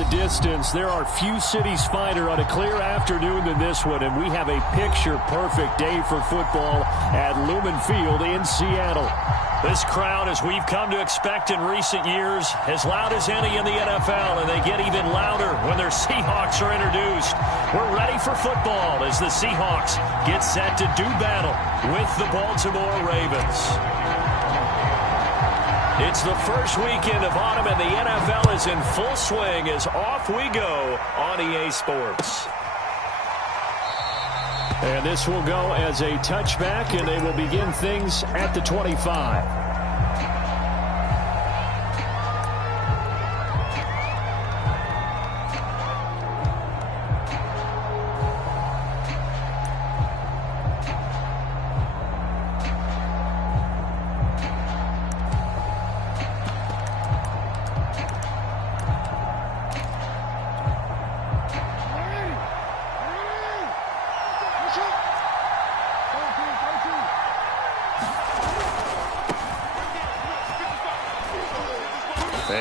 the distance, there are few cities finer on a clear afternoon than this one, and we have a picture-perfect day for football at Lumen Field in Seattle. This crowd, as we've come to expect in recent years, as loud as any in the NFL, and they get even louder when their Seahawks are introduced. We're ready for football as the Seahawks get set to do battle with the Baltimore Ravens. It's the first weekend of autumn, and the NFL is in full swing as off we go on EA Sports. And this will go as a touchback, and they will begin things at the 25.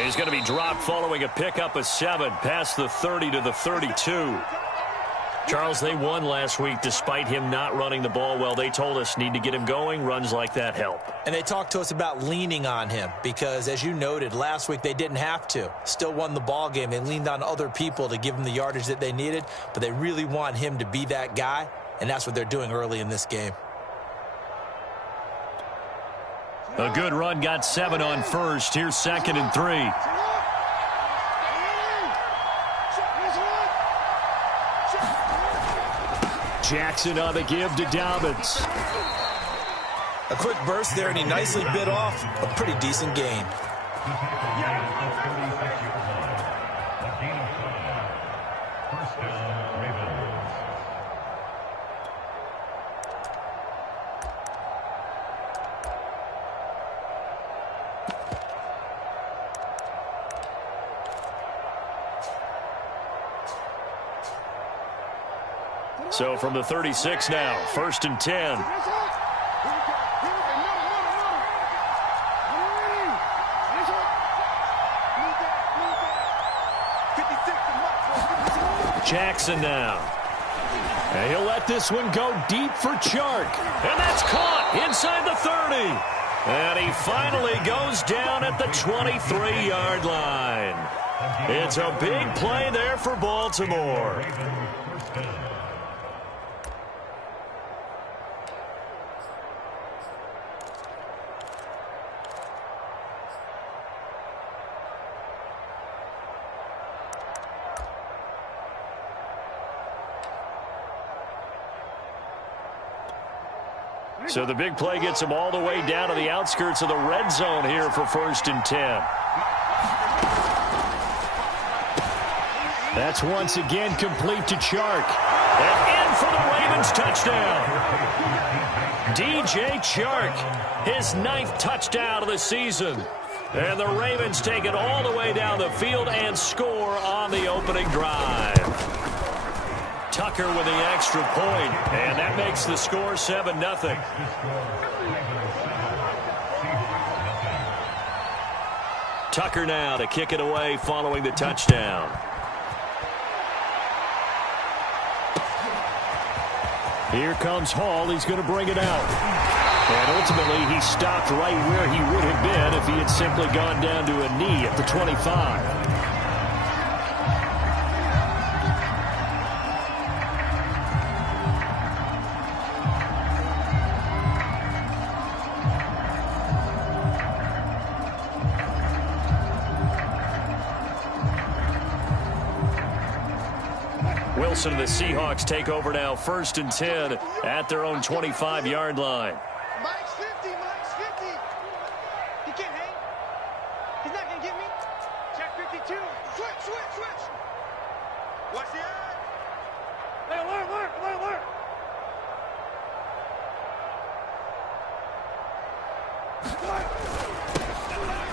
He's going to be dropped following a pickup of 7 past the 30 to the 32. Charles, they won last week despite him not running the ball well. They told us need to get him going. Runs like that help. And they talked to us about leaning on him because, as you noted, last week they didn't have to. Still won the ball game. They leaned on other people to give them the yardage that they needed, but they really want him to be that guy, and that's what they're doing early in this game. A good run, got 7 on first. Here's 2nd and 3. Jackson on the give to Dobbins. A quick burst there, and he nicely bit off a pretty decent gain. So from the 36 now, 1st and 10. Jackson now. And he'll let this one go deep for Chark. And that's caught inside the 30. And he finally goes down at the 23-yard line. It's a big play there for Baltimore. So the big play gets him all the way down to the outskirts of the red zone here for 1st and 10. That's once again complete to Chark. And in for the Ravens touchdown. DJ Chark, his 9th touchdown of the season. And the Ravens take it all the way down the field and score on the opening drive. Tucker with the extra point, and that makes the score 7-0. Tucker now to kick it away following the touchdown. Here comes Hall. He's going to bring it out. And ultimately, he stopped right where he would have been if he had simply gone down to a knee at the 25. Wilson and the Seahawks take over now, 1st and 10 at their own 25-yard line. Mike's 50, Mike's 50. He can't hang. He's not going to get me. Check 52. Switch. Watch the eye. Hey, alert.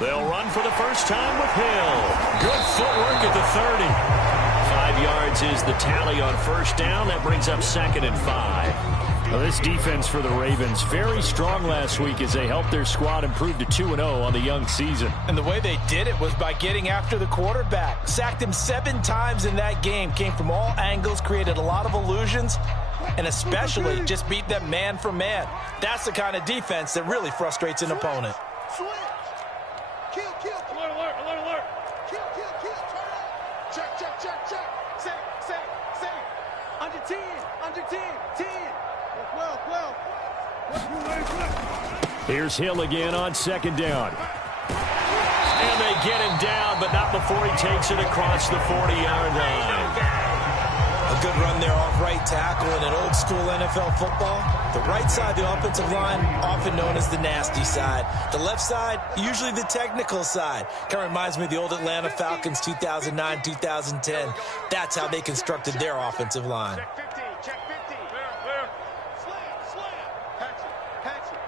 They'll run for the first time with Hill. Good footwork at the 30. 5 yards is the tally on 1st down. That brings up 2nd and 5. Well, this defense for the Ravens, very strong last week as they helped their squad improve to 2-0 on the young season. And the way they did it was by getting after the quarterback. Sacked him 7 times in that game. Came from all angles, created a lot of illusions, and especially just beat them man for man. That's the kind of defense that really frustrates an opponent. Switch. Kill. Alert. Kill. Turn up. Check. Say. Under 10. 10. 12. Here's Hill again on second down. And they get him down, but not before he takes it across the 40-yard line. A good run there off right tackle in an old school NFL football. The right side of the offensive line, often known as the nasty side. The left side, usually the technical side. Kind of reminds me of the old Atlanta Falcons 2009, 2010. That's how they constructed their offensive line. Check 50. Where? Slam. Patch it.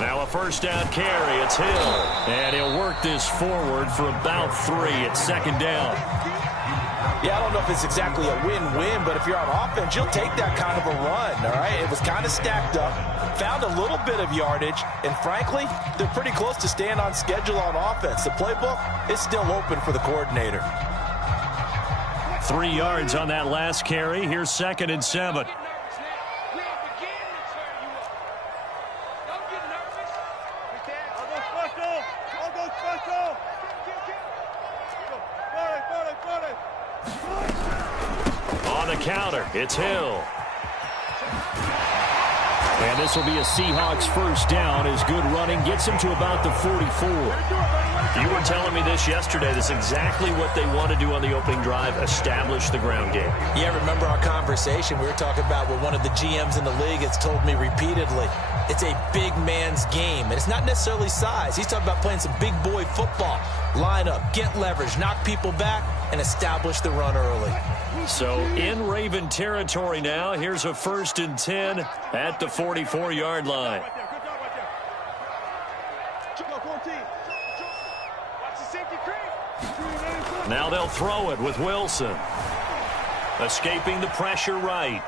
Now a first down carry. It's Hill. And he'll work this forward for about 3 at second down. Yeah, I don't know if it's exactly a win-win, but if you're on offense, you'll take that kind of a run, all right? It was kind of stacked up, found a little bit of yardage, and frankly, they're pretty close to staying on schedule on offense. The playbook is still open for the coordinator. 3 yards on that last carry. Here's 2nd and 7. On the counter, it's Hill. And this will be a Seahawks first down as good running gets him to about the 44. You were telling me this yesterday. This is exactly what they want to do on the opening drive, establish the ground game. Yeah, remember our conversation? We were talking about what one of the GMs in the league has told me repeatedly. It's a big man's game, and it's not necessarily size. He's talking about playing some big boy football. Line up, get leverage, knock people back, and establish the run early. So in Raven territory now, here's a 1st and 10 at the 44-yard line. Now they'll throw it with Wilson. Escaping the pressure right.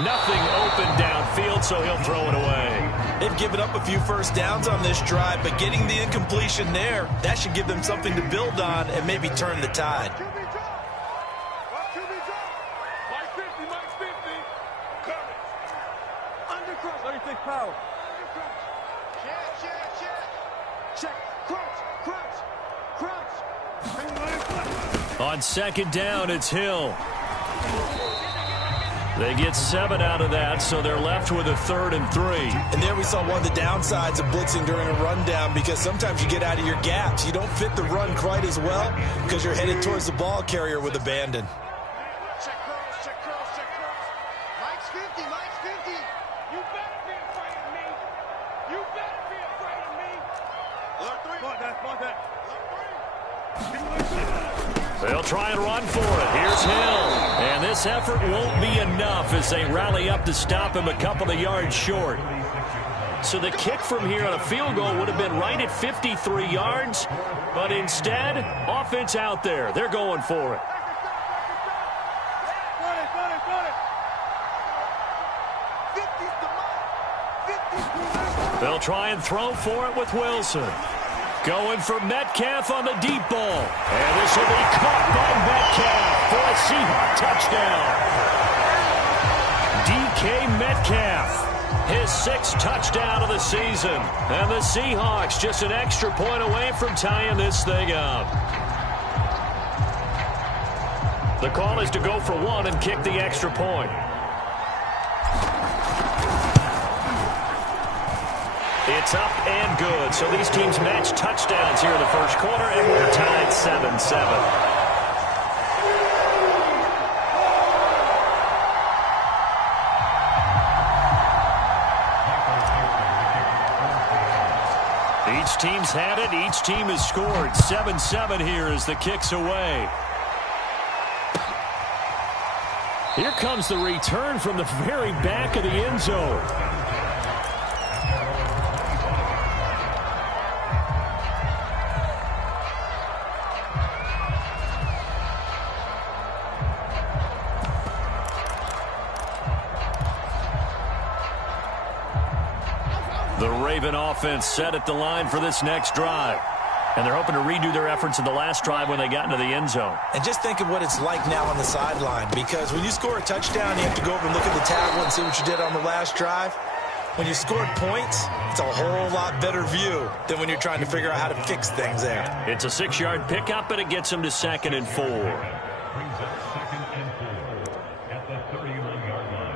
Nothing open downfield, so he'll throw it away. They've given up a few first downs on this drive, but getting the incompletion there, that should give them something to build on and maybe turn the tide. Power. Check. Crunch. On 2nd down, it's Hill. They get 7 out of that, so they're left with a 3rd and 3. And there we saw one of the downsides of blitzing during a rundown, because sometimes you get out of your gaps. You don't fit the run quite as well because you're headed towards the ball carrier with abandon. Check cross. Mike's 50. You better be afraid of me. Alert 3. They'll try and run for it. Here's Hill. And this effort won't be enough as they rally up to stop him a couple of yards short. So the kick from here on a field goal would have been right at 53 yards. But instead, offense out there. They're going for it. They'll try and throw for it with Wilson. Going for Metcalf on the deep ball. And this will be caught by Metcalf for a Seahawk touchdown. DK Metcalf, his 6th touchdown of the season. And the Seahawks just an extra point away from tying this thing up. The call is to go for 1 and kick the extra point. It's up and good. So these teams match touchdowns here in the first quarter, and we're tied 7-7. Each team's had it. Each team has scored. 7-7 here as the kick's away. Here comes the return from the very back of the end zone. The Raven offense set at the line for this next drive. And they're hoping to redo their efforts in the last drive when they got into the end zone. And just think of what it's like now on the sideline, because when you score a touchdown, you have to go over and look at the tablet and see what you did on the last drive. When you scored points, it's a whole lot better view than when you're trying to figure out how to fix things there. It's a 6-yard pickup, and it gets them to 2nd and 4. Brings up 2nd and 4 at the 31-yard line.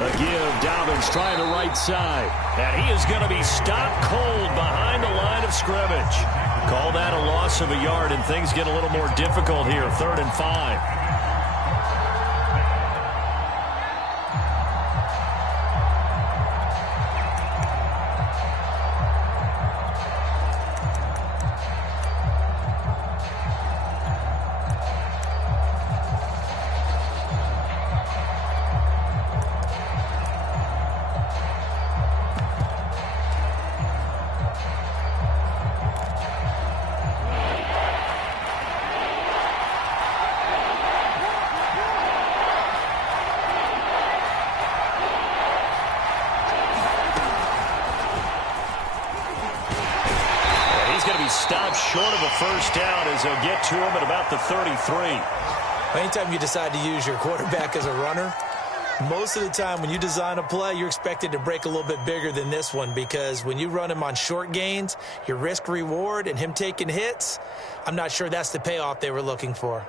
A give, Dobbins trying the right side. And he is going to be stopped cold behind the line of scrimmage. Call that a loss of a yard, and things get a little more difficult here. 3rd and 5. Stopped short of a first down as they'll get to him at about the 33. Anytime you decide to use your quarterback as a runner, most of the time when you design a play, you're expected to break a little bit bigger than this one, because when you run him on short gains, your risk-reward and him taking hits, I'm not sure that's the payoff they were looking for.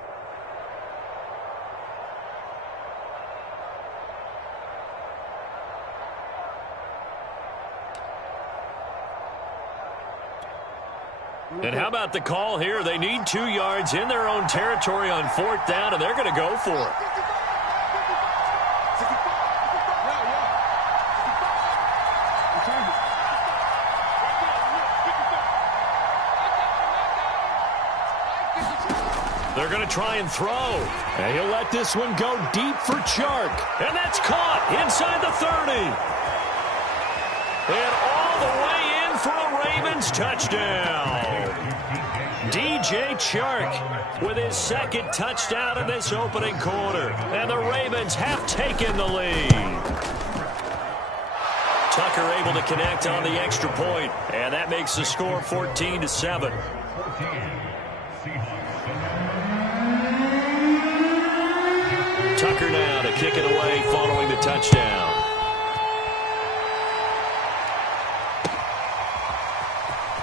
And how about the call here? They need 2 yards in their own territory on 4th down, and they're going to go for it. They're going to try and throw. And he'll let this one go deep for Chark. And that's caught inside the 30. And all the way in for a Ravens touchdown. DJ Chark with his 2nd touchdown in this opening quarter. And the Ravens have taken the lead. Tucker able to connect on the extra point. And that makes the score 14-7. Tucker now to kick it away following the touchdown.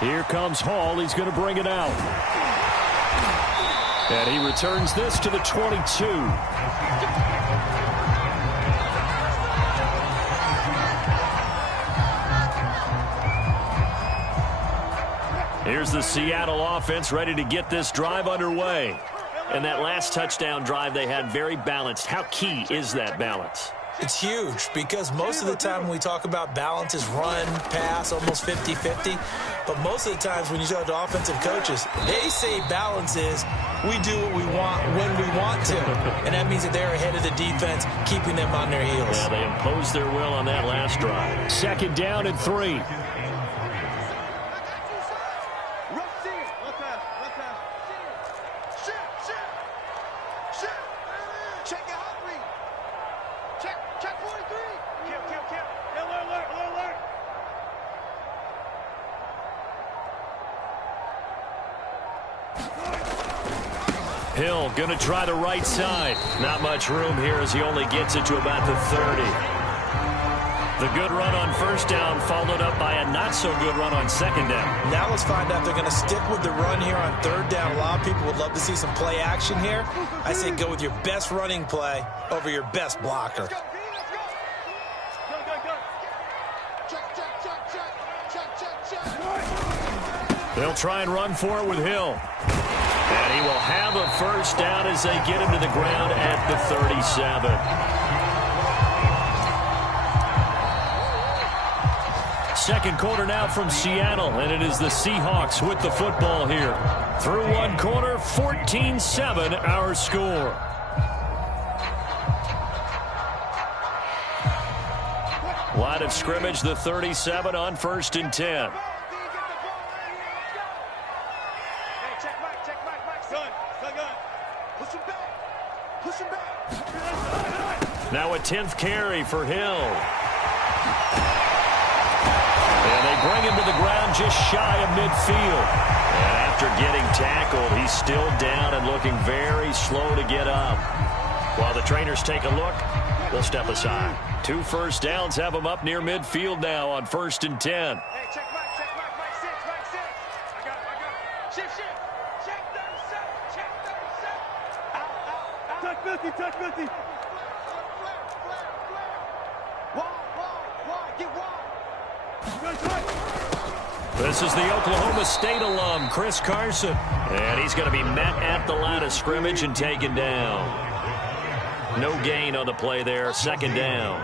Here comes Hall. He's going to bring it out. And he returns this to the 22. Here's the Seattle offense ready to get this drive underway. And that last touchdown drive they had very balanced. How key is that balance? It's huge, because most of the time when we talk about balance is run, pass, almost 50-50. But most of the times when you talk to offensive coaches, they say balance is we do what we want when we want to. And that means that they're ahead of the defense, keeping them on their heels. Yeah, they imposed their will on that last drive. 2nd down and 3. Hill going to try the right side. Not much room here as he only gets it to about the 30. The good run on 1st down followed up by a not-so-good run on 2nd down. Now let's find out if they're going to stick with the run here on 3rd down. A lot of people would love to see some play action here. I say go with your best running play over your best blocker. They'll try and run for it with Hill. And he will have a 1st down as they get him to the ground at the 37. Second quarter now from Seattle, and it is the Seahawks with the football here. Through one quarter, 14-7 our score. Line of scrimmage, the 37 on 1st and 10. Now a 10th carry for Hill. And they bring him to the ground just shy of midfield. And after getting tackled, he's still down and looking very slow to get up. While the trainers take a look, we'll step aside. 2 first downs have him up near midfield now on 1st and 10. Hey, check Mike 6. I got it. Shift. Check 37. Out. Check 50. Wide. Get wide. This is the Oklahoma State alum, Chris Carson. And he's going to be met at the line of scrimmage and taken down. No gain on the play there, 2nd down.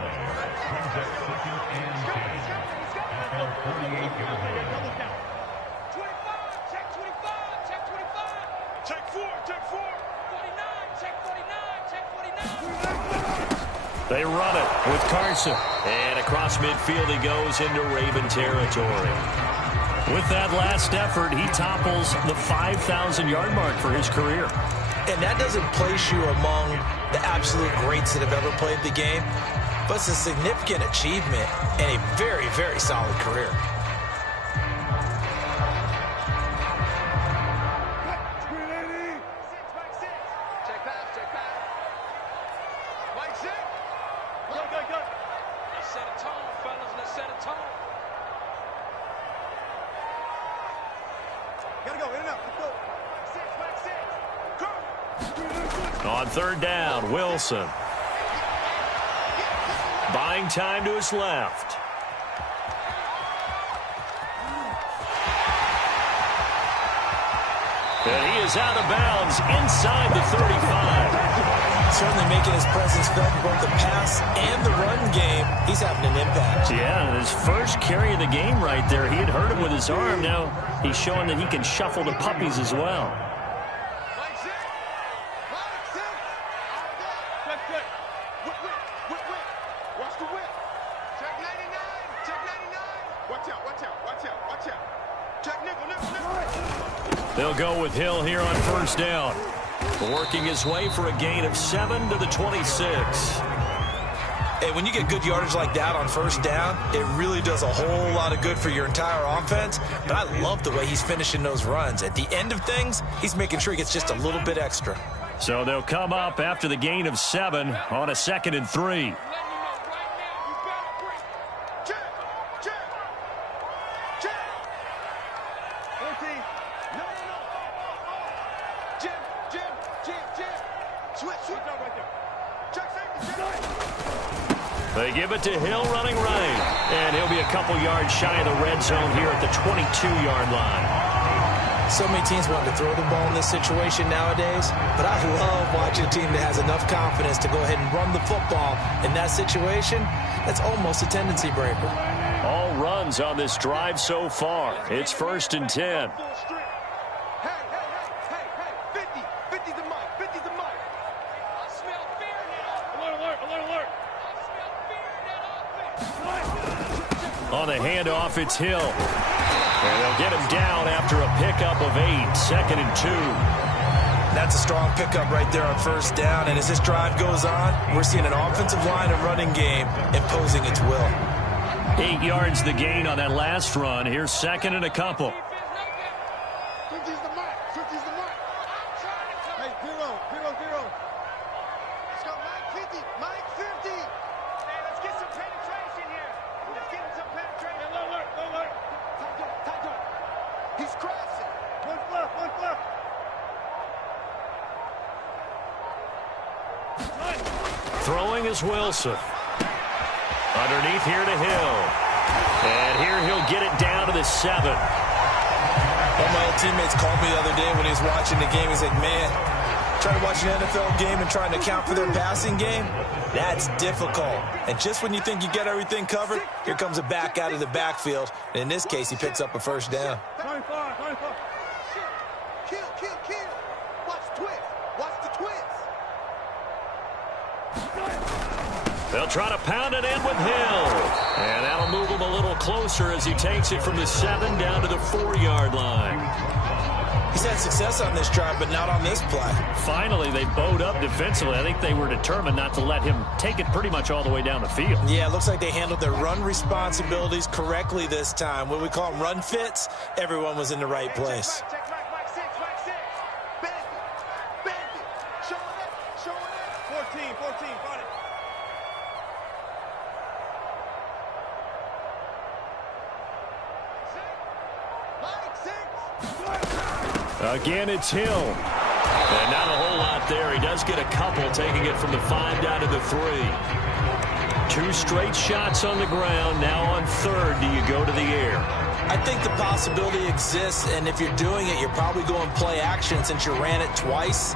They run it with Carson. And across midfield he goes into Raven territory. With that last effort, he topples the 5,000-yard mark for his career. And that doesn't place you among the absolute greats that have ever played the game, but it's a significant achievement and a very, very solid career. Check pass. Mike 6. Go. Let's set a tone, fellas. Let's set a tone. Gotta go. In and out. Let's go. Mike 6. On 3rd down, Wilson. Buying time to his left. And he is out of bounds inside the 35. Certainly making his presence felt in both the pass and the run game. He's having an impact. Yeah, his first carry of the game right there. He had hurt him with his arm. Now he's showing that he can shuffle the puppies as well. Mike 6. Check. Whip. Watch the whip. Check 99. Watch out. Check nickel. They'll go with Hill here on 1st down. Working his way for a gain of 7 to the 26. Hey, when you get good yardage like that on 1st down, it really does a whole lot of good for your entire offense. But I love the way he's finishing those runs. At the end of things, he's making sure he gets just a little bit extra. So they'll come up after the gain of 7 on a 2nd and 3. They give it to Hill running right. And he'll be a couple yards shy of the red zone here at the 22-yard line. So many teams want to throw the ball in this situation nowadays, but I love watching a team that has enough confidence to go ahead and run the football. In that situation, that's almost a tendency breaker. All runs on this drive so far. It's 1st and 10. Hey, 50's the mic. I smell fear in that offense. Alert. I smell fear in that offense. On the handoff, it's Hill. And they'll get him down after a pickup of 8, 2nd and 2. That's a strong pickup right there on 1st down. And as this drive goes on, we're seeing an offensive line and running game imposing its will. 8 yards the gain on that last run. Here's 2nd and a couple. 50's the mic. Hey, 0. Let's go, Mike 50. Hey, let's get some penetration here. Let's get some penetration. Alert. Tight door. He's crashing. One left. Throwing is Wilson. Underneath here to Hill. And here he'll get it down to the 7. One of my old teammates called me the other day when he was watching the game. He's like, man, trying to watch an NFL game and trying to account for their passing game, that's difficult. And just when you think you get everything covered, here comes a back out of the backfield. And in this case, he picks up a 1st down. 25. Kill. Watch the twist. They'll try to pound it in with Hill. And that'll move him a little closer as he takes it from the 7 down to the 4-yard line. He's had success on this drive, but not on this play. Finally, they bowed up defensively. I think they were determined not to let him take it pretty much all the way down the field. Yeah, it looks like they handled their run responsibilities correctly this time. What we call them run fits, everyone was in the right place. Check Mike 6. Bend it. Show it. 14, got it. Again, it's Hill. And not a whole lot there. He does get a couple, taking it from the 5 down to the 3. 2 straight shots on the ground. Now on 3rd, do you go to the air? I think the possibility exists, and if you're doing it, you're probably going play action since you ran it twice.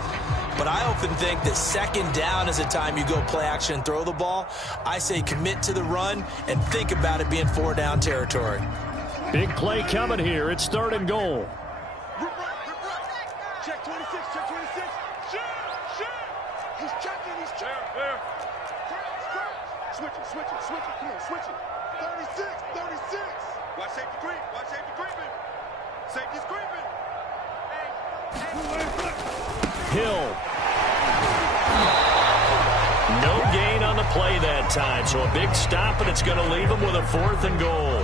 But I often think that 2nd down is the time you go play action and throw the ball. I say commit to the run and think about it being 4-down territory. Big play coming here. It's 3rd and goal. Check 26. Shoot. He's checking. Clear. Switch it. Come on, switch it. 36. Watch safety creeping. Safety's creeping. Hill. No gain on the play that time, so a big stop, and it's going to leave them with a 4th and goal.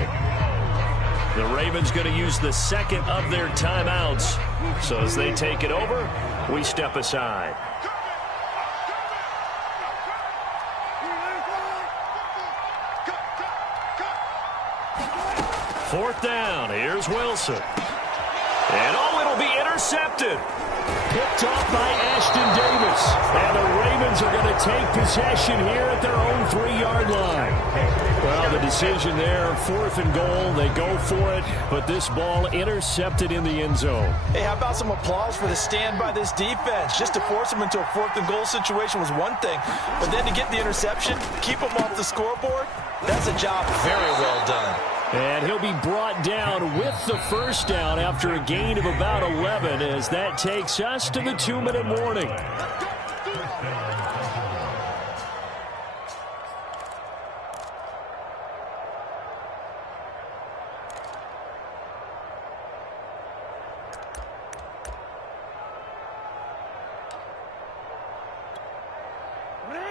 The Ravens going to use the 2nd of their timeouts. So as they take it over, we step aside. Fourth down. Here's Wilson. And it'll be intercepted. Picked off by Ashton Davis. And the Ravens are going to take possession here at their own 3-yard line. Well, the decision there, 4th and goal. They go for it, but this ball intercepted in the end zone. Hey, how about some applause for the stand by this defense? Just to force them into a 4th and goal situation was one thing, but then to get the interception, keep them off the scoreboard, that's a job very well done. And he'll be brought down with the 1st down after a gain of about 11 as that takes us to the 2-minute warning.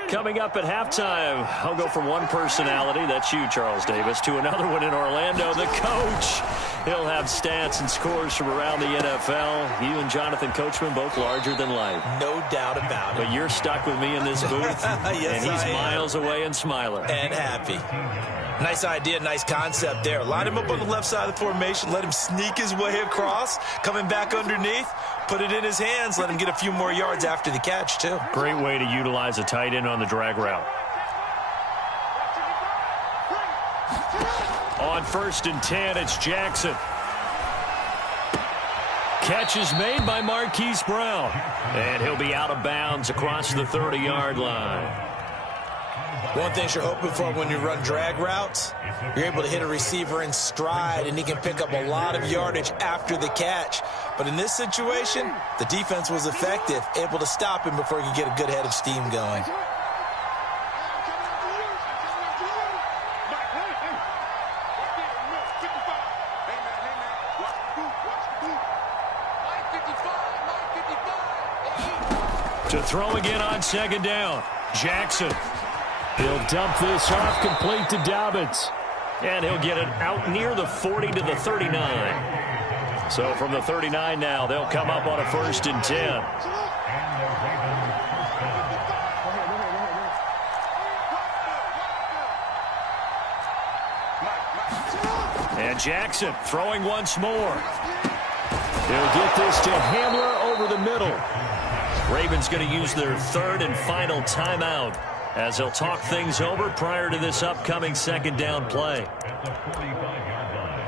Coming up at halftime, I'll go from one personality, that's you, Charles Davis, to another one in Orlando, the coach. He'll have stats and scores from around the NFL. You and Jonathan Coachman, both larger than life. No doubt about it. But you're stuck with me in this booth, yes, and he's miles away and smiling. And happy. Nice idea, nice concept there. Line him up on the left side of the formation, let him sneak his way across, coming back underneath, put it in his hands, let him get a few more yards after the catch, too. Great way to utilize a tight end on the drag route. On 1st and 10, it's Jackson. Catch is made by Marquise Brown. And he'll be out of bounds across the 30-yard line. One thing you're hoping for when you run drag routes, you're able to hit a receiver in stride, and he can pick up a lot of yardage after the catch. But in this situation, the defense was effective, able to stop him before he could get a good head of steam going. To throw again on 2nd down, Jackson. He'll dump this off complete to Dobbins. And he'll get it out near the 40 to the 39. So from the 39 now, they'll come up on a 1st and 10. And Jackson throwing once more. He'll get this to Hamler over the middle. Ravens going to use their 3rd and final timeout as they'll talk things over prior to this upcoming 2nd down play. At the 45-yard line.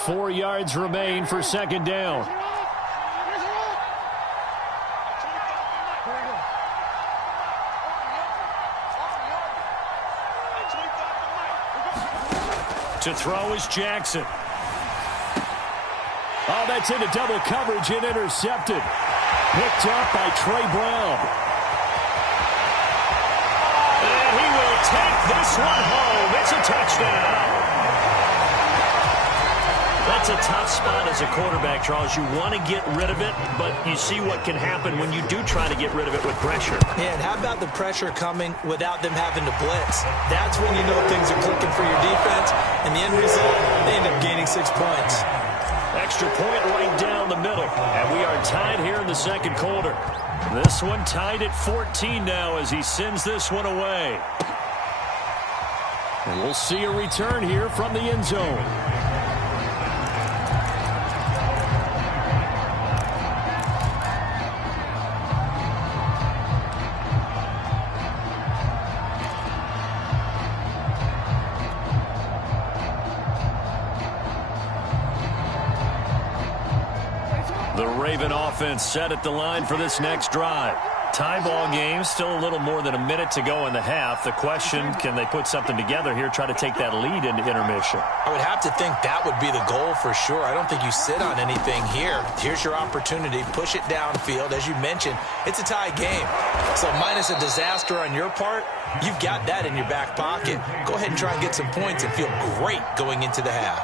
4 yards remain for 2nd down. To throw is Jackson. that's into double coverage and intercepted. Picked up by Trey Brown. And he will take this one home. It's a touchdown. That's a tough spot as a quarterback, Charles. You want to get rid of it, but you see what can happen when you do try to get rid of it with pressure. Yeah, and how about the pressure coming without them having to blitz? That's when you know things are clicking for your defense, and the end result, they end up gaining 6 points. Extra point right down the middle, and we are tied here in the second quarter. This one tied at 14 now as he sends this one away. And we'll see a return here from the end zone. The Raven offense set at the line for this next drive. Tie ball game, still a little more than a minute to go in the half. The question, can they put something together here, try to take that lead into intermission? I would have to think that would be the goal for sure. I don't think you sit on anything here. Here's your opportunity. Push it downfield. As you mentioned, it's a tie game. So minus a disaster on your part, you've got that in your back pocket. Go ahead and try and get some points and feel great going into the half.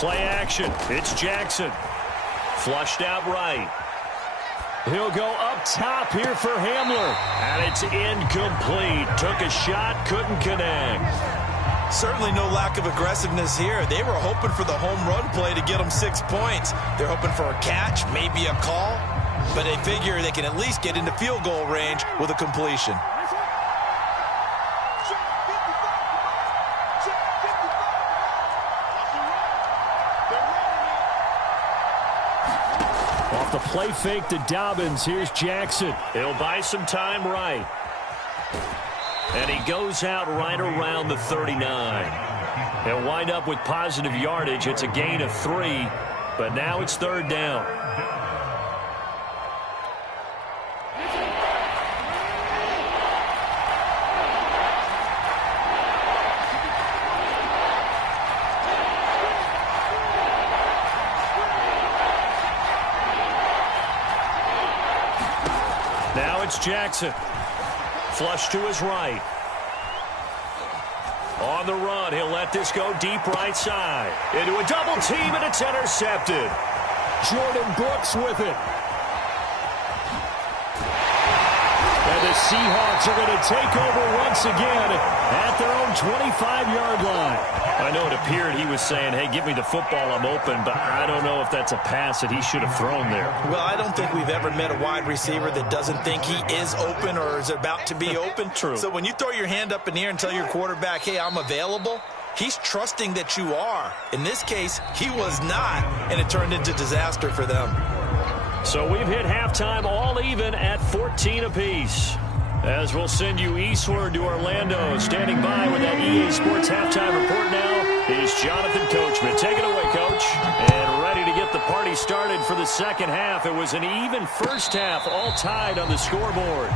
Play action. It's Jackson. Flushed out right. He'll go up top here for Hamler. And it's incomplete. Took a shot, couldn't connect. Certainly no lack of aggressiveness here. They were hoping for the home run play to get them 6 points. They're hoping for a catch, maybe a call. But they figure they can at least get into field goal range with a completion. Off the play fake to Dobbins. Here's Jackson. He'll buy some time right. And he goes out right around the 39. He'll wind up with positive yardage. It's a gain of 3, but now it's third down. Now it's Jackson. Flush to his right. On the run, he'll let this go deep right side. Into a double team, and it's intercepted. Jordan Brooks with it. And the Seahawks are going to take over once again at their own 25-yard line. I know it appeared he was saying, hey, give me the football, I'm open, but I don't know if that's a pass that he should have thrown there. Well, I don't think we've ever met a wide receiver that doesn't think he is open or is about to be open. True. So when you throw your hand up in the air and tell your quarterback, hey, I'm available, he's trusting that you are. In this case, he was not, and it turned into disaster for them. So we've hit halftime all even at 14 apiece. As we'll send you eastward to Orlando. Standing by with that EA Sports halftime report now is Jonathan Coachman. Take it away, Coach. And ready to get the party started for the second half. It was an even first half, all tied on the scoreboard.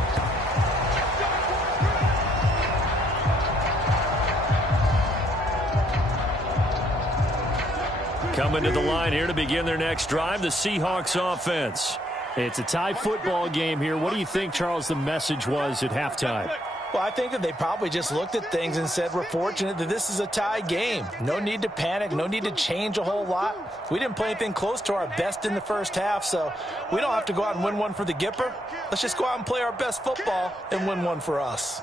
Coming to the line here to begin their next drive, the Seahawks offense. It's a tie football game here. What do you think, Charles, the message was at halftime? Well, I think that they probably just looked at things and said, we're fortunate that this is a tie game. No need to panic. No need to change a whole lot. We didn't play anything close to our best in the first half, so we don't have to go out and win one for the Gipper. Let's just go out and play our best football and win one for us.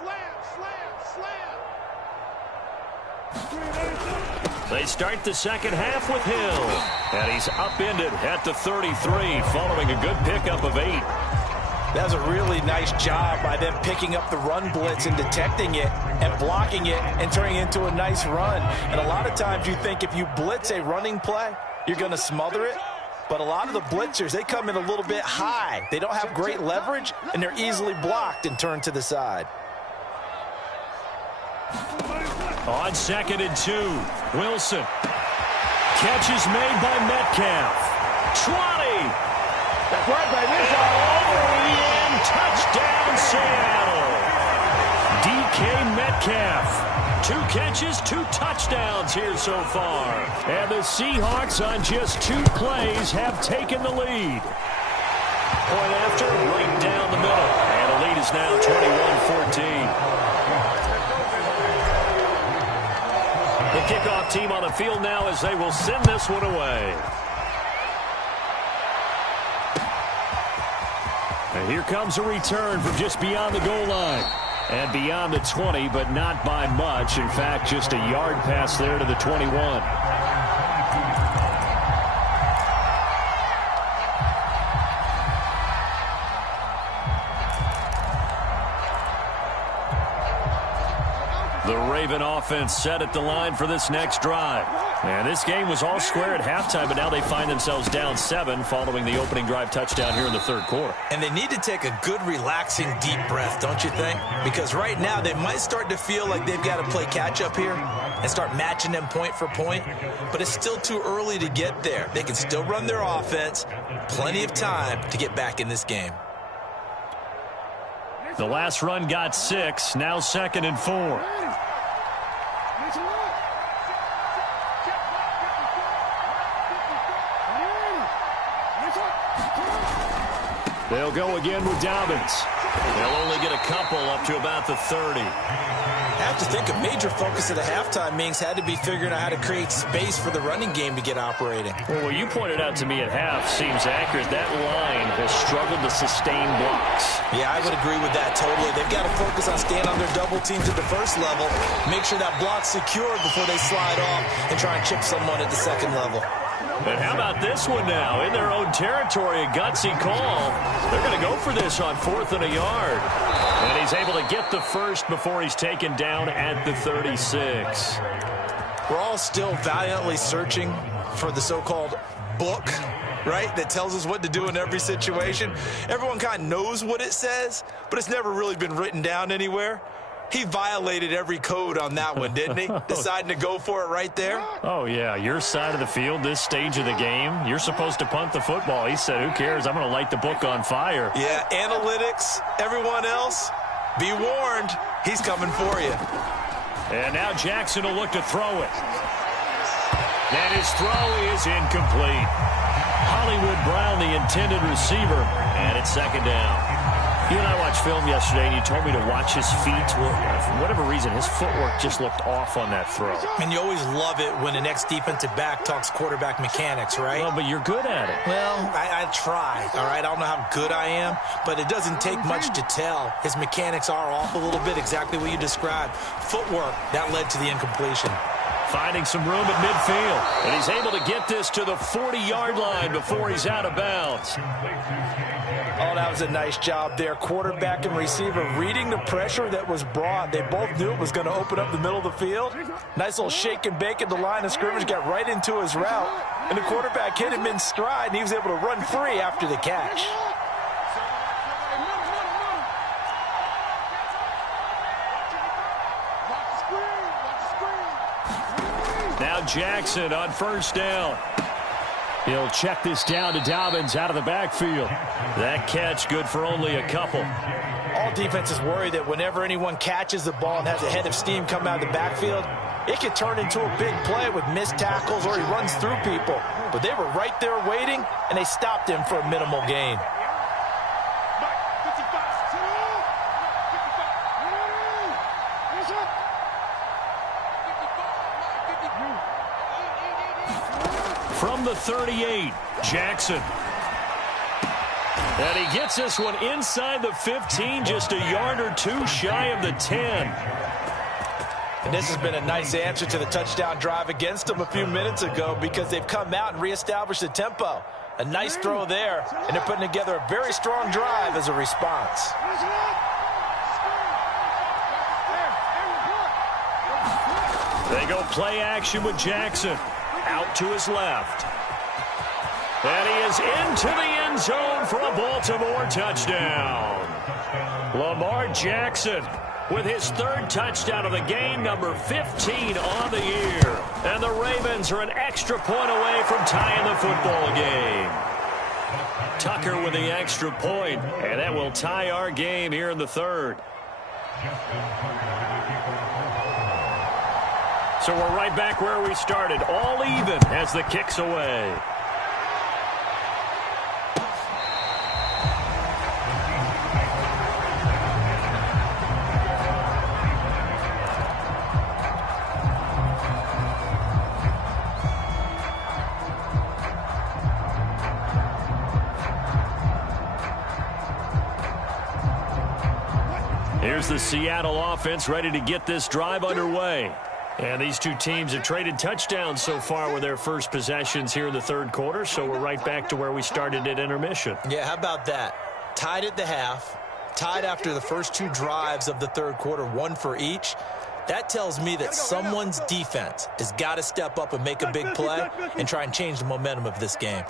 They start the second half with Hill. And he's upended at the 33 following a good pickup of 8. That was a really nice job by them picking up the run blitz and detecting it and blocking it and turning it into a nice run. And a lot of times you think if you blitz a running play, you're going to smother it. But a lot of the blitzers, they come in a little bit high. They don't have great leverage, and they're easily blocked and turned to the side. On 2nd and 2, Wilson. Catch is made by Metcalf. 20. That's right, baby. and touchdown Seattle. DK Metcalf, 2 catches, 2 touchdowns here so far. And the Seahawks on just 2 plays have taken the lead. Point after, right down the middle. And the lead is now 21-14. The kickoff team on the field now as they will send this one away. And here comes a return from just beyond the goal line. And beyond the 20, but not by much. In fact, just a yard pass there to the 21. The Raven offense set at the line for this next drive. And this game was all square at halftime, but now they find themselves down 7 following the opening drive touchdown here in the third quarter. And they need to take a good, relaxing, deep breath, don't you think? Because right now they might start to feel like they've got to play catch-up here and start matching them point for point. But it's still too early to get there. They can still run their offense. Plenty of time to get back in this game. The last run got 6, now 2nd and 4. They'll go again with Dobbins. They'll only get a couple up to about the 30. I have to think a major focus of the halftime meetings had to be figuring out how to create space for the running game to get operating. Well, what you pointed out to me at half seems accurate. That line has struggled to sustain blocks. Yeah, I would agree with that totally. They've got to focus on staying on their double teams at the first level, make sure that block's secured before they slide off and try and chip someone at the second level. And how about this one now? In their own territory, a gutsy call. They're going to go for this on 4th and a yard. And he's able to get the first before he's taken down at the 36. We're all still valiantly searching for the so-called book, right, that tells us what to do in every situation. Everyone kind of knows what it says, but it's never really been written down anywhere. He violated every code on that one, didn't he? Deciding to go for it right there. Oh, yeah. Your side of the field, this stage of the game, you're supposed to punt the football. He said, who cares? I'm going to light the book on fire. Yeah, analytics, everyone else, be warned. He's coming for you. And now Jackson will look to throw it. And his throw is incomplete. Hollywood Brown, the intended receiver, and it's 2nd down. You and I watched film yesterday, and you told me to watch his feet. Well, for whatever reason, his footwork just looked off on that throw. And you always love it when the next defensive back talks quarterback mechanics, right? Well, but you're good at it. Well, I try, all right? I don't know how good I am, but it doesn't take much to tell. His mechanics are off a little bit, exactly what you described. Footwork, that led to the incompletion. Finding some room at midfield. And he's able to get this to the 40-yard line before he's out of bounds. Oh, that was a nice job there. Quarterback and receiver reading the pressure that was brought. They both knew it was going to open up the middle of the field. Nice little shake and bake at the line of scrimmage, got right into his route. And the quarterback hit him in stride, and he was able to run free after the catch. Now Jackson on 1st down. He'll check this down to Dobbins out of the backfield. That catch good for only a couple. All defenses worry that whenever anyone catches the ball and has a head of steam come out of the backfield, it could turn into a big play with missed tackles or he runs through people. But they were right there waiting, and they stopped him for a minimal gain. From the 38, Jackson. And he gets this one inside the 15, just a yard or 2 shy of the 10. And this has been a nice answer to the touchdown drive against them a few minutes ago because they've come out and reestablished the tempo. A nice throw there, and they're putting together a very strong drive as a response. They go play action with Jackson. Out to his left. And he is into the end zone for a Baltimore touchdown. Lamar Jackson with his 3rd touchdown of the game, number 15 on the year. And the Ravens are an extra point away from tying the football game. Tucker with the extra point, and that will tie our game here in the third. So we're right back where we started, all even as the kick's away. Here's the Seattle offense ready to get this drive underway. And these two teams have traded touchdowns so far with their first possessions here in the third quarter, so we're right back to where we started at intermission. Yeah, how about that? Tied at the half, tied after the first two drives of the third quarter, one for each. That tells me that someone's defense has got to step up and make a big play and try and change the momentum of this game.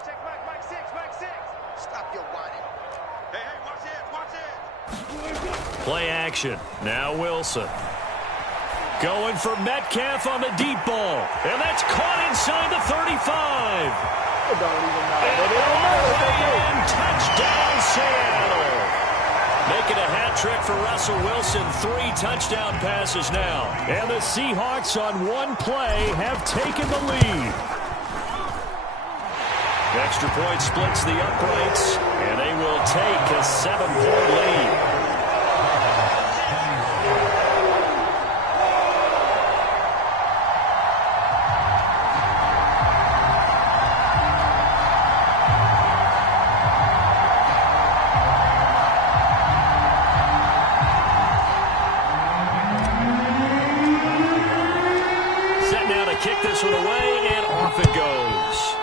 Play action. Now Wilson. Going for Metcalf on the deep ball. And that's caught inside the 35. It don't even matter. And all the way in, touchdown Seattle. Making a hat trick for Russell Wilson. 3 touchdown passes now. And the Seahawks on one play have taken the lead. Extra point splits the uprights. And they will take a 7-point lead. Kick this one away, and off it goes.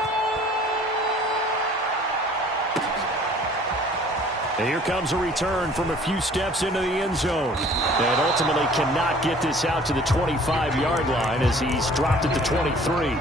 And here comes a return from a few steps into the end zone. And ultimately cannot get this out to the 25-yard line as he's dropped it to 23.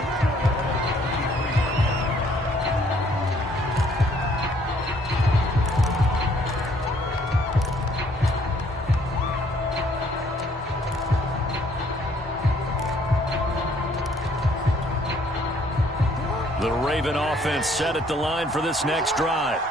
The Raven offense set at the line for this next drive.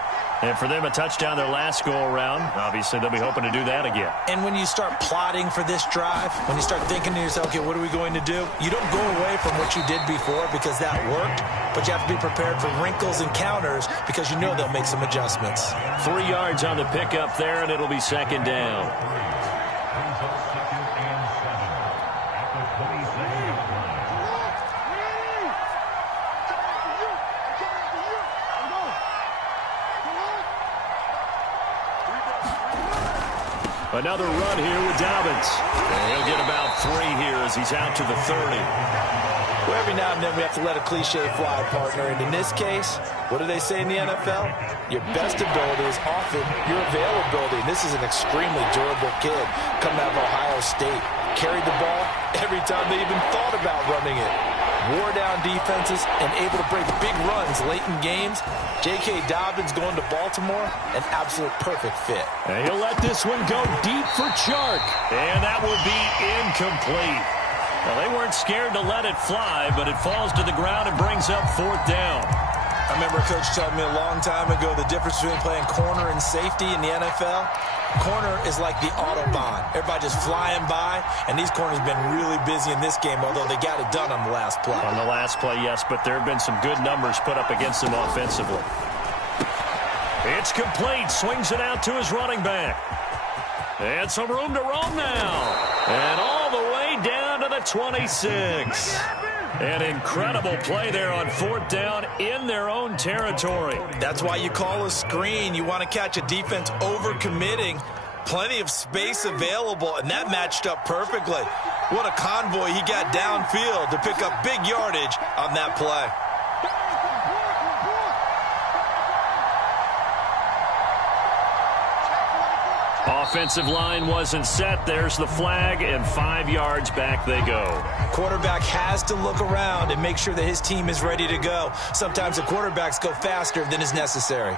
And for them, a touchdown their last go-around. Obviously, they'll be hoping to do that again. And when you start plotting for this drive, when you start thinking to yourself, okay, what are we going to do? You don't go away from what you did before because that worked, but you have to be prepared for wrinkles and counters because you know they'll make some adjustments. 3 yards on the pickup there, and it'll be second down. Another run here with Dobbins. And he'll get about 3 here as he's out to the 30. Well, every now and then we have to let a cliche fly, partner. And in this case, what do they say in the NFL? Your best ability is often your availability. And this is an extremely durable kid coming out of Ohio State. Carried the ball every time they even thought about running it. Wore down defenses and able to break big runs late in games. J.K. Dobbins going to Baltimore, an absolute perfect fit. And he'll let this one go deep for Chark. And that will be incomplete. Well, they weren't scared to let it fly, but it falls to the ground and brings up 4th down. I remember a coach telling me a long time ago the difference between playing corner and safety in the NFL. Corner is like the Autobahn. Everybody just flying by, and these corners have been really busy in this game, although they got it done on the last play. On the last play, yes, but there have been some good numbers put up against them offensively. It's complete. Swings it out to his running back. And some room to roam now. And all the way down to the 26. An incredible play there on 4th down in their own territory. That's why you call a screen. You want to catch a defense overcommitting. Plenty of space available, and that matched up perfectly. What a convoy he got downfield to pick up big yardage on that play. Offensive line wasn't set. There's the flag, and 5 yards back they go. Quarterback has to look around and make sure that his team is ready to go. Sometimes the quarterbacks go faster than is necessary.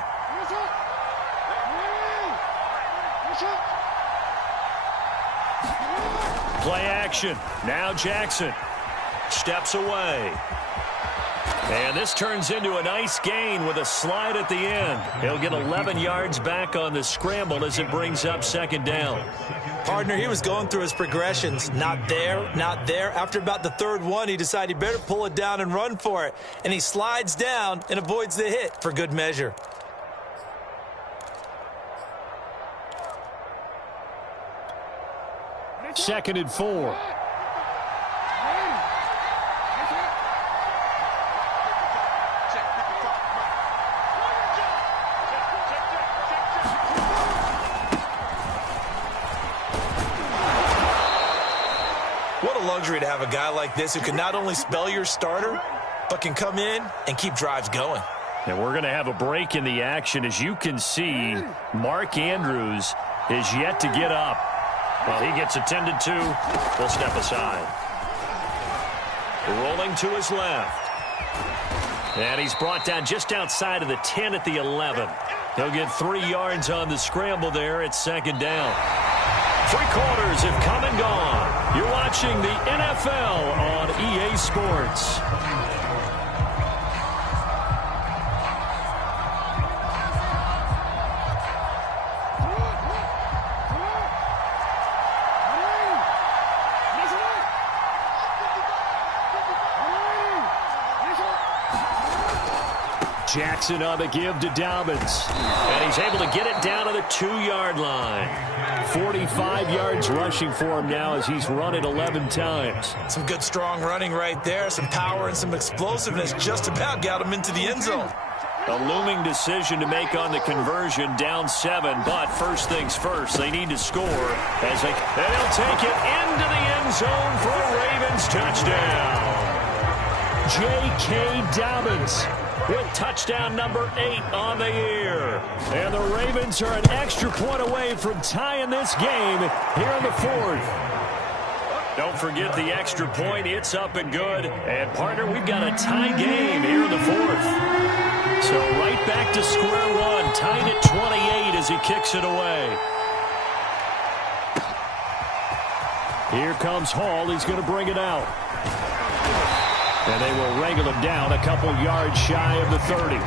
Play action. Now Jackson steps away. And this turns into a nice gain with a slide at the end. He'll get 11 yards back on the scramble as it brings up second down. Partner, he was going through his progressions. Not there, not there. After about the third one, he decided he better pull it down and run for it. And he slides down and avoids the hit for good measure. Second and 4. What a luxury to have a guy like this who can not only spell your starter, but can come in and keep drives going. And we're going to have a break in the action. As you can see, Mark Andrews is yet to get up. Well, he gets attended to. We'll step aside. Rolling to his left. And he's brought down just outside of the 10 at the 11. He'll get 3 yards on the scramble there at second down. 3 quarters have come and gone. You're watching the NFL on EA Sports. Jackson on the give to Dobbins. And he's able to get it down to the 2-yard line. 45 yards rushing for him now as he's run it 11 times. Some good, strong running right there. Some power and some explosiveness just about got him into the end zone. A looming decision to make on the conversion, down 7. But first things first, they need to score. And they'll take it into the end zone for a Ravens touchdown. J.K. Dobbins with touchdown number 8 on the year. And the Ravens are an extra point away from tying this game here in the 4th. Don't forget the extra point. It's up and good. And, partner, we've got a tie game here in the 4th. So right back to square one, tied at 28 as he kicks it away. Here comes Hall. He's going to bring it out. And they will wrangle him down a couple yards shy of the 30.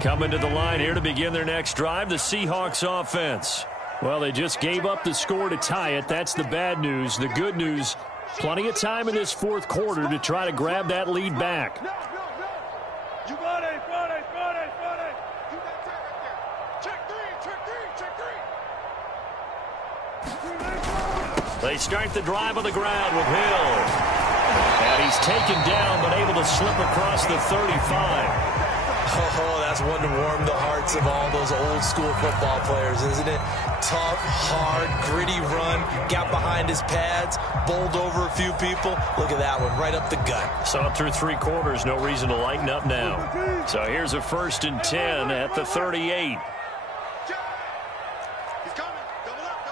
Coming to the line here to begin their next drive, the Seahawks offense. Well, they just gave up the score to tie it. That's the bad news. The good news, plenty of time in this 4th quarter to try to grab that lead back. You got it, Friday. You got that right there. Check three. They start the drive on the ground with Hill. And he's taken down but able to slip across the 35. Oh, that's one to warm the hearts of all those old-school football players, isn't it? Tough, hard, gritty run, got behind his pads, bowled over a few people. Look at that one, right up the gut. Saw it through 3 quarters, no reason to lighten up now. So here's a 1st and 10 at the 38. He's coming. Double up.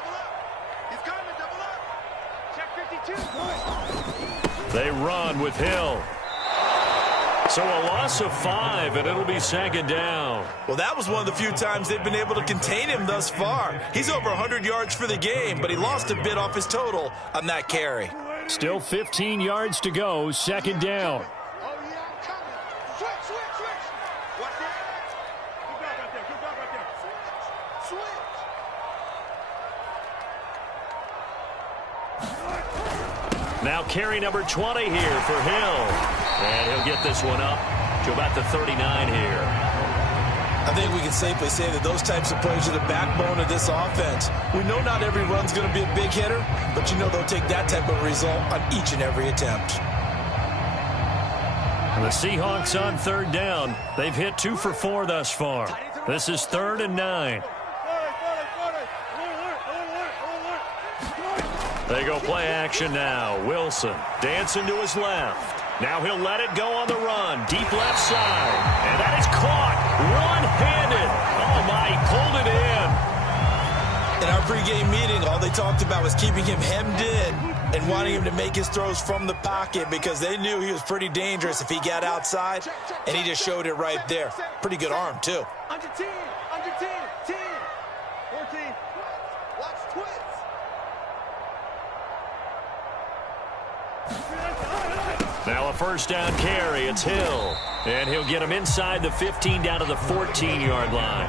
He's coming. Double up. Check 52. They run with Hill. So a loss of 5, and it'll be second down. Well, that was one of the few times they've been able to contain him thus far. He's over 100 yards for the game, but he lost a bit off his total on that carry. Still 15 yards to go, second down. Oh, yeah, I'm coming. Switch. Watch that. Good job right there. Switch. Now carry number 20 here for Hill. And he'll get this one up to about the 39 here. I think we can safely say that those types of plays are the backbone of this offense. We know not every run's going to be a big hitter, but you know they'll take that type of result on each and every attempt. And the Seahawks on 3rd down. They've hit 2 for 4 thus far. This is 3rd and 9. They go play action now. Wilson dancing to his left. Now he'll let it go on the run. Deep left side. And that is caught. One-handed. Oh, my. He pulled it in. In our that pregame meeting, all they talked about was keeping him hemmed in and wanting him to make his throws from the pocket because they knew he was pretty dangerous if he got outside, and he just showed it right there. Pretty good arm, too. Under 10, 10, 14. Watch twins. Now a first down carry. It's Hill. And he'll get him inside the 15 down to the 14-yard line.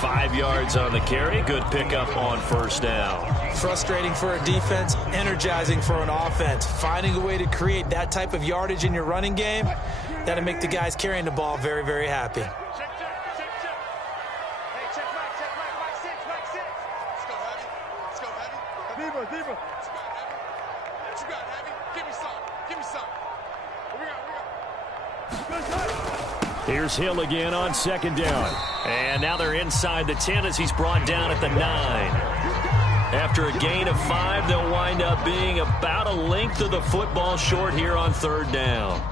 5 yards on the carry. Good pickup on first down. Frustrating for a defense, energizing for an offense. Finding a way to create that type of yardage in your running game, that'll make the guys carrying the ball very, very happy. Check. Hey, check Mike 6. Let's go, Heavy. Let's go, Heavy. Diva. Let's go, Heavy. What you got, Heavy? Give me some. What we got? Here's Hill again on second down. And now they're inside the 10 as he's brought down at the 9. After a gain of 5, they'll wind up being about a length of the football short here on third down.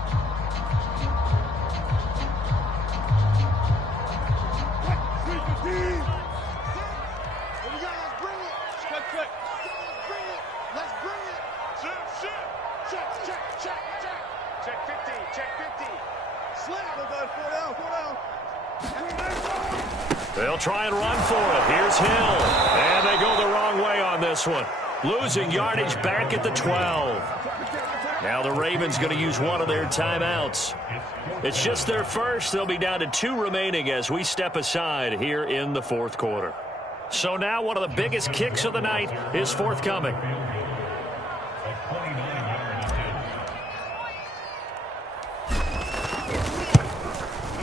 They'll try and run for it. Here's Hill. And they go the wrong way on this one. Losing yardage back at the 12. Now the Ravens going to use one of their timeouts. It's just their first. They'll be down to 2 remaining as we step aside here in the fourth quarter. So now one of the biggest kicks of the night is forthcoming.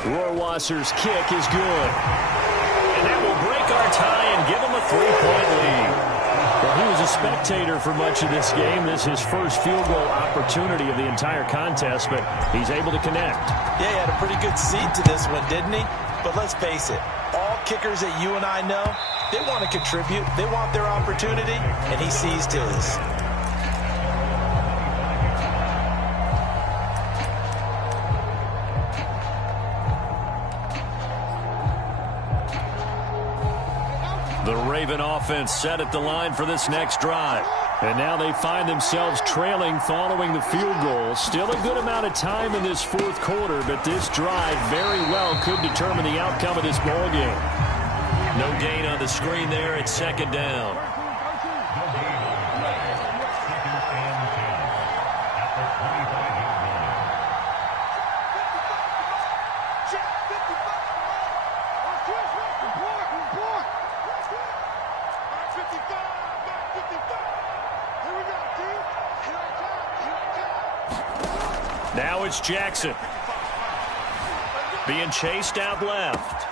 Rohrwasser's kick is good. And that will break our tie and give him a 3-point lead. Well, he was a spectator for much of this game. This is his first field goal opportunity of the entire contest, but he's able to connect. Yeah, he had a pretty good seat to this one, didn't he? But let's face it, all kickers that you and I know, they want to contribute. They want their opportunity, and he seized his. The Raven offense set at the line for this next drive. And now they find themselves trailing following the field goal. Still a good amount of time in this fourth quarter, but this drive very well could determine the outcome of this ball game. No gain on the screen there. It's second down. Now it's Jackson. Being chased out left.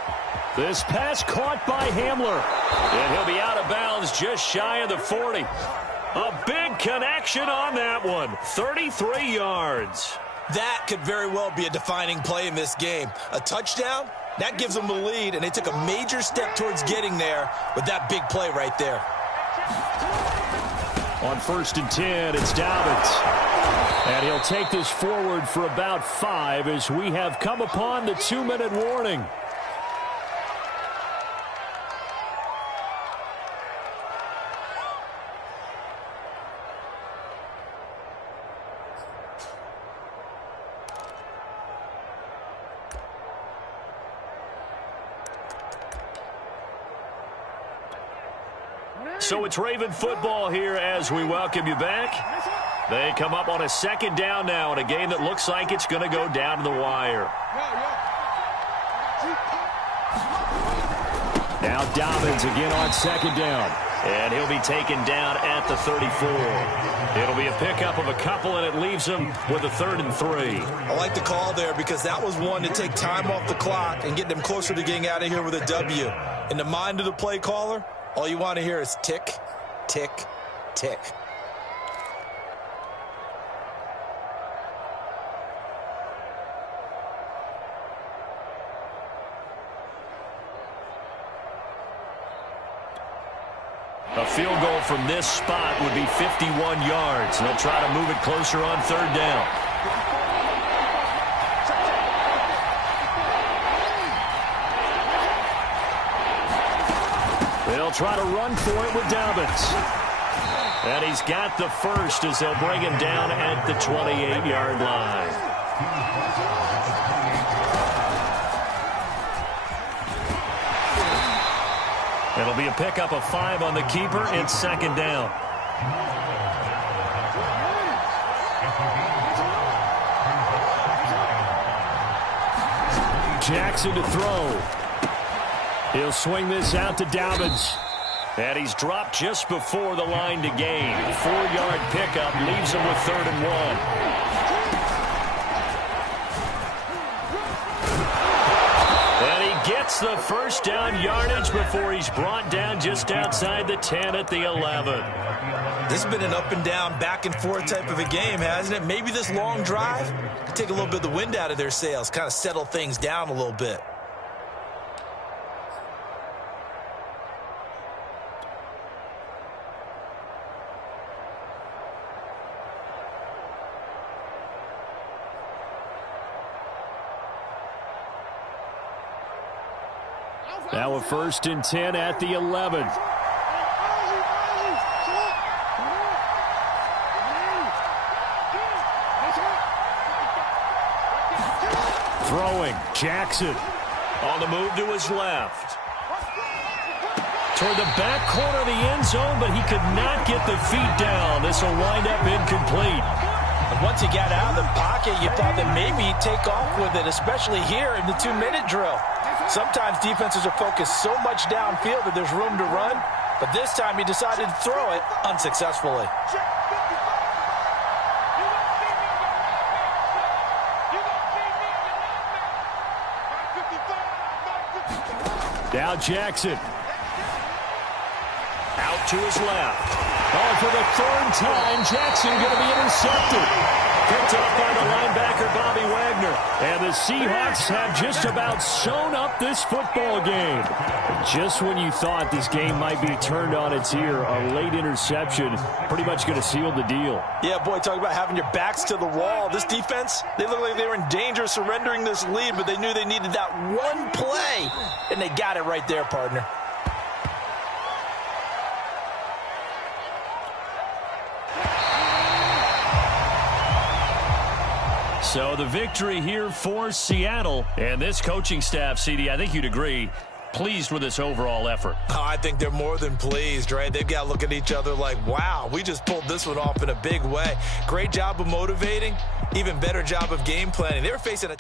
This pass caught by Hamler. And he'll be out of bounds just shy of the 40. A big connection on that one. 33 yards. That could very well be a defining play in this game. A touchdown, that gives them the lead, and they took a major step towards getting there with that big play right there. On 1st and 10, it's Dobbins. And he'll take this forward for about 5 as we have come upon the 2-minute warning. So it's Raven football here as we welcome you back. They come up on a second down now in a game that looks like it's going to go down to the wire. Now Dobbins again on second down. And he'll be taken down at the 34. It'll be a pickup of a couple, and it leaves him with a 3rd and 3. I like the call there because that was one to take time off the clock and get them closer to getting out of here with a W. In the mind of the play caller, all you want to hear is tick, tick, tick. A field goal from this spot would be 51 yards. They'll try to move it closer on 3rd down. They'll They'll try to run for it with Dobbins. And he's got the first as they'll bring him down at the 28-yard line. It'll be a pickup of 5 on the keeper. It's second down. Jackson to throw. He'll swing this out to Dobbins. And he's dropped just before the line to gain. 4-yard pickup leaves him with 3rd and 1. And he gets the first down yardage before he's brought down just outside the 10 at the 11. This has been an up and down, back and forth type of a game, hasn't it? Maybe this long drive could take a little bit of the wind out of their sails, kind of settle things down a little bit. Now a 1st and 10 at the 11. Throwing, Jackson on the move to his left. Toward the back corner of the end zone, but he could not get the feet down. This will wind up incomplete. And once he got out of the pocket, you thought that maybe he'd take off with it, especially here in the 2-minute drill. Sometimes defenses are focused so much downfield that there's room to run, but this time he decided to throw it unsuccessfully. Now Jackson. Out to his left. Oh, for the 3rd time, Jackson going to be intercepted. Picked up by the linebacker, Bobby Wagner. And the Seahawks have just about sewn up this football game. Just when you thought this game might be turned on its ear, a late interception pretty much going to seal the deal. Yeah, boy, talk about having your backs to the wall. This defense, they look like they were in danger of surrendering this lead, but they knew they needed that one play, and they got it right there, partner. So the victory here for Seattle. And this coaching staff, CD, I think you'd agree, pleased with this overall effort. Oh, I think they're more than pleased, right? They've got to look at each other like, wow, we just pulled this one off in a big way. Great job of motivating, even better job of game planning. They were facing a